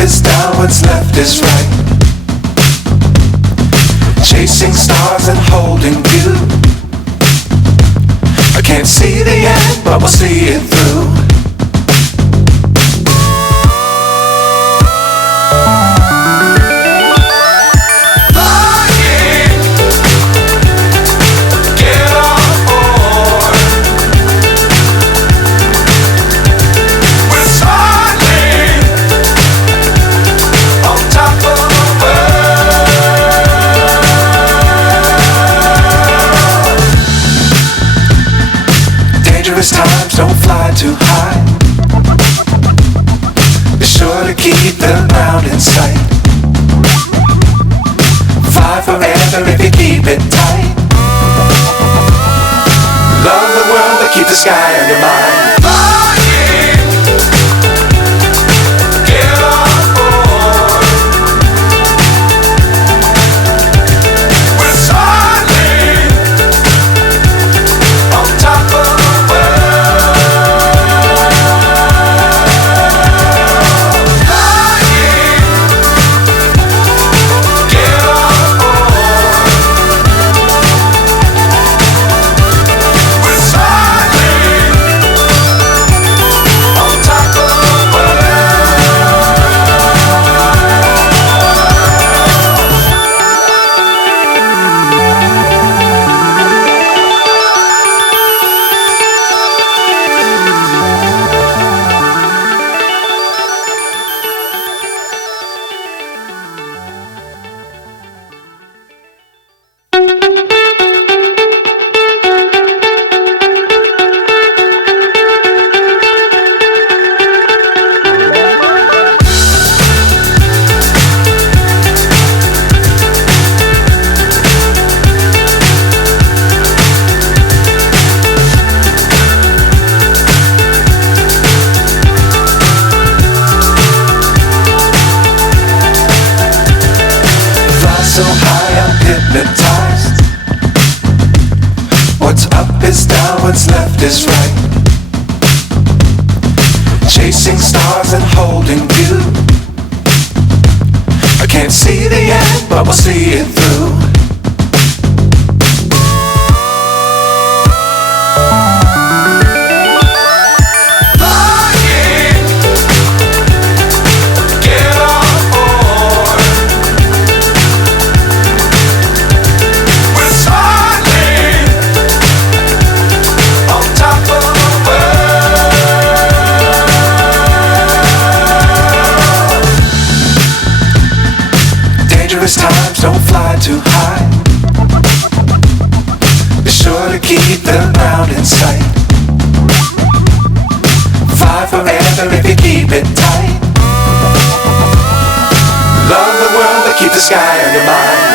is down, what's left is right. Chasing stars and holding you. I can't see the end, but we'll see it through. Times don't fly too high. Be sure to keep the ground in sight. Fly forever if you keep it tight. Love the world but keep the sky on your mind. So high I'm hypnotized. What's up is down, what's left is right. Chasing stars and holding you. I can't see the end, but we'll see it through. Times don't fly too high. Be sure to keep the ground in sight. Fly forever if you keep it tight. Love the world but keep the sky on your mind.